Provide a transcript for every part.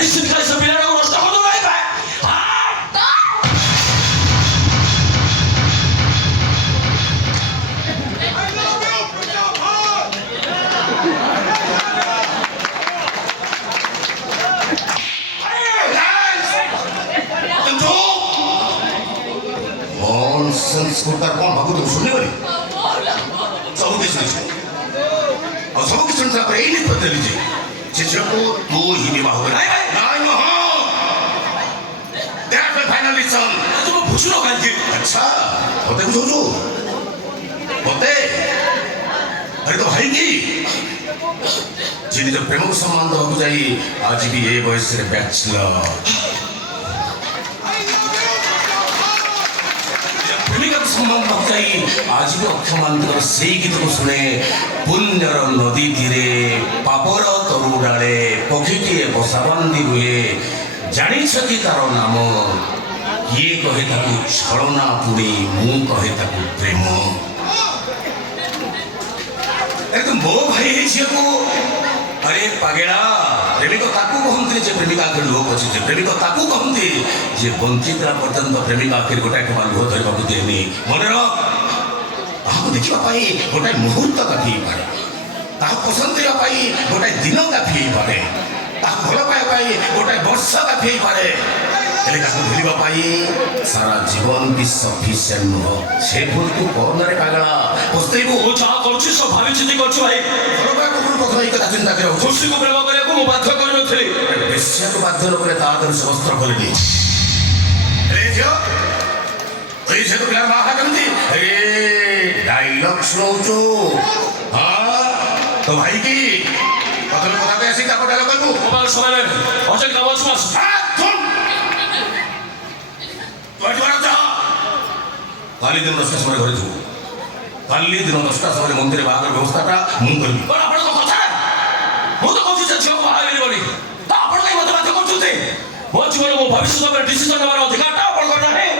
Medicine ଖାଇ ସେ ପିଲାଟାକୁ ନଷ୍ଟ କରିଦେବୁ ନାହିଁ ଭାଇ। संस्कृत कौन भागु तुम सुनने वाली सब कुछ सुनिए और सब कुछ सुनता पर यही नहीं पता लीजिए जिसको तू ही विवाह हो नहीं नहीं महा दैट माय फाइनल डिसीजन तुम पूछ लो काहे अच्छा होते कुछ हो जो होते अरे तो भाई की जिन्हें जो प्रेम को सम्मान दो जाई आज भी ये बॉयज से बैचलर सम्मान पहुंचाई आज भी अक्षमान से गीत को शुणे पुण्यर नदी तीरे पापर तरु डाले पक्षीटीए बसाबंदी हुए जानी कि तार नाम ये कहे ताकू छलना पुणी मु कहे ताकू प्रेम तो मो भाई झी को अरे पागेड़ा प्रेमिक ताकू कहते जे प्रेमिका के लोक अच्छे जे प्रेमिक ताकू कहते जे वंचित पर्यंत प्रेमिका आखिर गोटाए टका लुह धरवा दिएनि मन रख देखा गोटाए मुहूर्त काफी पाए पसंद करने गोटाए दिन काफी पाए भल पाई गोटाए वर्ष काफी पाए भूलवाई सारा जीवन भी सफिशिएंट नुह से भूल तू कोरोना पागला पस्तेबू जहाँ कर सब भाई चिंती कर भाई प्रथम एक चिंता कर खुशी को प्रेम करने को बाध्य कर बेश्या को बाध्य न करे से वस्त्र खोलनी तो पिला बाहा करती अरे डायलॉग सुनाऊचु हाँ तो भाई की प्रथम कथा आसी डायलॉग करबू मोबाइल समय में अचक दावल सुमास काली दिन 10टा समय घरे जीवु काली दिन 10टा समय मंदिर बाहर व्यवस्थाटा मु करबी पण आपण को कथा मु तो कहू जे झियो बाहर गेली बोली ता आपण कई मत बात करछुते मो जीवन मो भविष्य पर डिसीजन नेबार अधिकार ता आपण कर नाही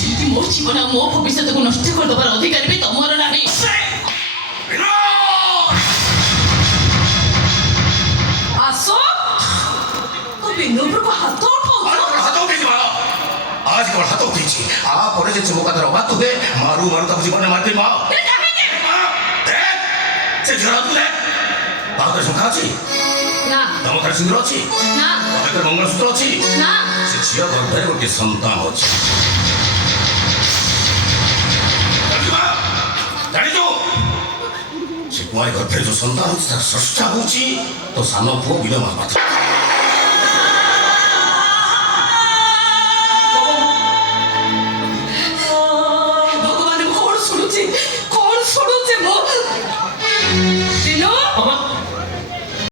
सिंती मो जीवन मो भविष्य को नष्ट कर देबार अधिकार भी तमर नाही आसो तो बिंदु पर को हाथ उठाओ हाथ उठे आज कौन हाथ उठी आप और जे मुका दर बात हुए मारू मारू तब जीवन मार दे मां से जरा तू ले बात सुखा छी ना तम कर सिंदूर अछि ना बाकर मंगलसूत्र अछि ना से छिया गर्भरे गोटे संतान अछि जानि जो से कुआरे गर्भरे जो संतान अछि षष्ठा होछि तो सानो पुओ बिना मार पाछ